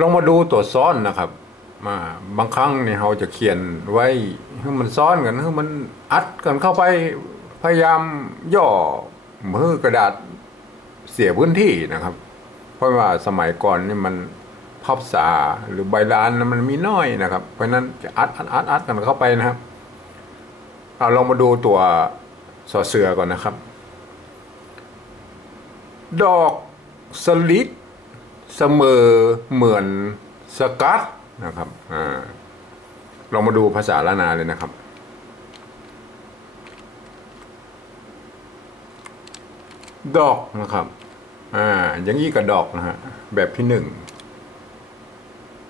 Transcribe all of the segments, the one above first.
ลองมาดูตัวซ้อนนะครับมาบางครั้งเนี่ยเราจะเขียนไว้ให้มันซ้อนกันให้มันอัดกันเข้าไปพยายามย่อมือกระดาษเสียพื้นที่นะครับ เพราะว่าสมัยก่อนนี่มันพับษาหรือใบลานมันมีน้อยนะครับ เพราะนั้นจะอัดกันเข้าไปนะครับเอาลองมาดูตัวสอเสือก่อนนะครับดอกสลิดเสมอเหมือนสกัดนะครับลองมาดูภาษาล้านนาเลยนะครับดอกนะครับอย่างนี้กับดอกนะฮะแบบที่หนึ่ง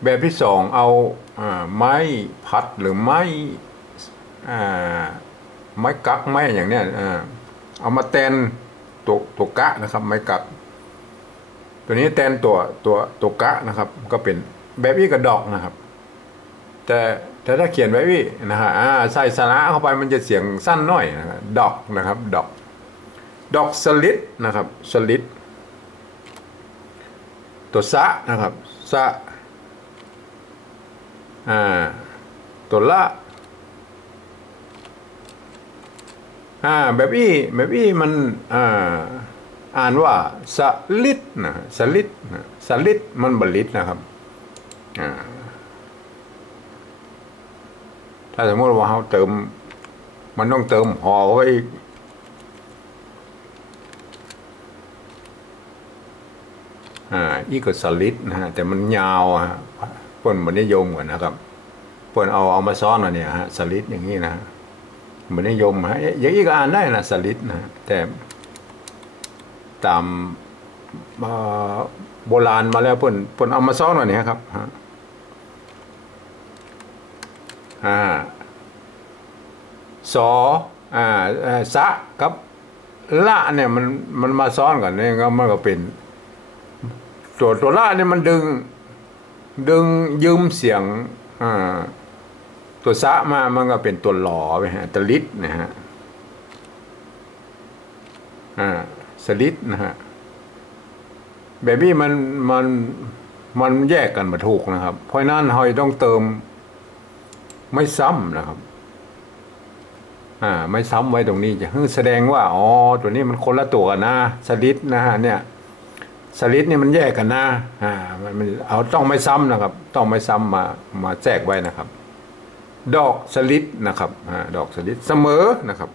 แบบที่สองเอาไม้พัดหรือไม้กักไม้อย่างเนี้ยเอามาแทนตัวกะนะครับไม้กักตัวนี้แทนตัวกะนะครับก็เป็นแบบนี้กับดอกนะครับแต่ถ้าเขียนแบบนี้นะฮะใส่สระเข้าไปมันจะเสียงสั้นหน่อยนะครับดอกนะครับดอกสลิดนะครับสลิดตัวสะนะครับสะตัวละแบบอี้มันอ่านว่าสลิดนะสลิดมันบลิดนะครับถ้าสมมติว่าเราเติมมันต้องเติมห่อไว้อีกอีกก็สลิดนะฮะแต่มันยาวเพิ่นมันนิยมกันนะครับเพิ่นเอามาซ้อนมาเนี่ยฮะสลิดอย่างนี้นะมันนิยมอย่างนี้ก็อ่านได้นะสลิดนะแต่ตามโบราณมาแล้วเพิ่นเอามาซ้อนมาเนี่ยครับสอสะกับละเนี่ยมันมาซ้อนกันเนี่ยก็มันก็เป็นตัวละเนี่ยมันดึงยืมเสียงตัวสะมามันก็เป็นตัวหล่อไปฮะตลิดนะฮะสลิดนะฮะแบบนี้มันแยกกันมาถูกนะครับเพราะนั้นเราต้องเติมไม่ซ้ำนะครับไม่ซ้ำไว้ตรงนี้จะแสดงว่าตัวนี้มันคนละตัวกันนะสลิดนะฮะเนี่ยสลิดนี่มันแยกกันนะมันเอาต้องไม่ซ้ำนะครับต้องไม่ซ้ำมาแทรกไว้นะครับดอกสลิดนะครับดอกสลิดเสมอนะครับ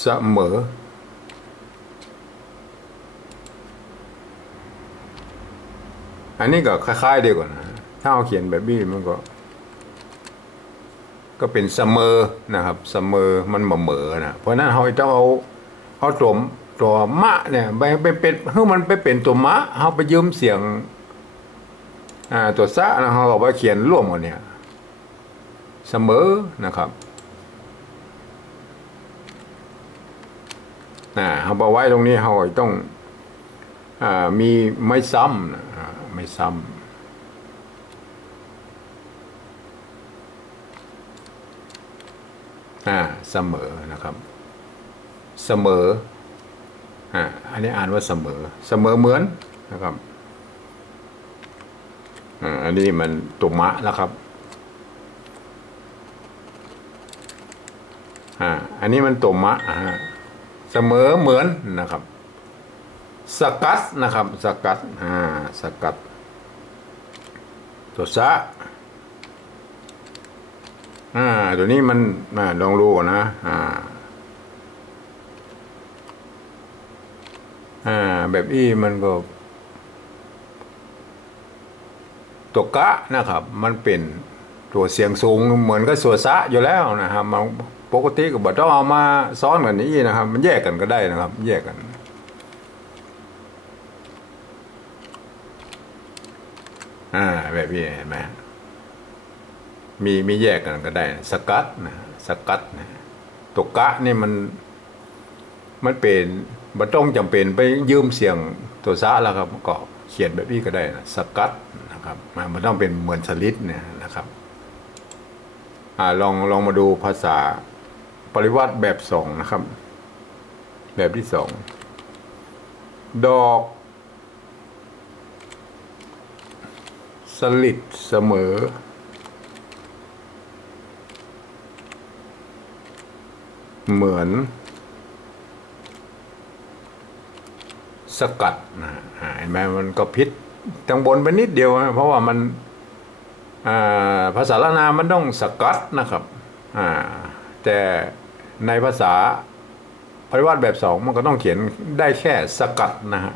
เสมออันนี้ก็คล้ายๆเดียวกันนะถ้าเอาเขียนแบบบี้มันก็เป็นเสมอนะครับเสมอมันเหมอนะเพราะนั้นเราต้องเอาตัวมะเนี่ยไปเป็นให้มันไปเป็นตัวมะเราไปยืมเสียงตัวซะนะเราเอาไปเขียนร่วมกันเนี่ยเสมอนะครับเราเอาไว้ตรงนี้เราต้องมีไม่ซ้ำนะไม่ซ้ำเสมอนะครับเสมออันนี้อ่านว่าเสมอเหมือนนะครับอันนี้มันตุมะแล้วครับอันนี้มันตุมะเสมอเหมือนนะครับสกัดนะครับสกัดสกัดตัวซะตัวนี้มันลองดูก่อนนะแบบอี้มันก็ตัวกะนะครับมันเป็นตัวเสียงสูงเหมือนกับสัวซะอยู่แล้วนะครับมันปกติก็บอกต้องเอามาซ้อนกันนี้นะครับมันแยกกันก็ได้นะครับแยกกันแบบนี้เห็นไหมมีแยกกันก็ได้สกัดนะสกัดนะตัวกะนี่มันเป็นบ่ต้องจำเป็นไปยืมเสียงตัวซะแล้วครับก็เขียนแบบนี้ก็ได้นะสกัดนะครับมันต้องเป็นเหมือนสลิดเนี่ยนะครับลองมาดูภาษาปริวัติแบบสองนะครับแบบที่สองดอก สลิดเสมอเหมือนสกัดนะเห็นไหมมันก็พิษทางบนไปนิดเดียวนะเพราะว่ามันภาษาละนามันต้องสกัดนะครับแต่ในภาษาปริวัติแบบสองมันก็ต้องเขียนได้แค่สกัดนะฮะ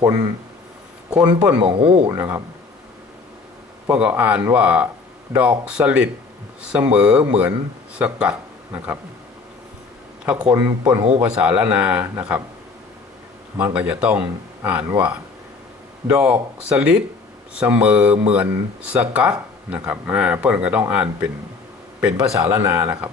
คนเปิ้นหมองหู้นะครับพวกเขาอ่านว่าดอกสลิดเสมอเหมือนสกัดนะครับถ้าคนเปิ้นหู้ภาษาละนานะครับมันก็จะต้องอ่านว่าดอกสลิดเสมอเหมือนสกัดนะครับเปิ้นก็ต้องอ่านเป็นภาษาละนานะครับ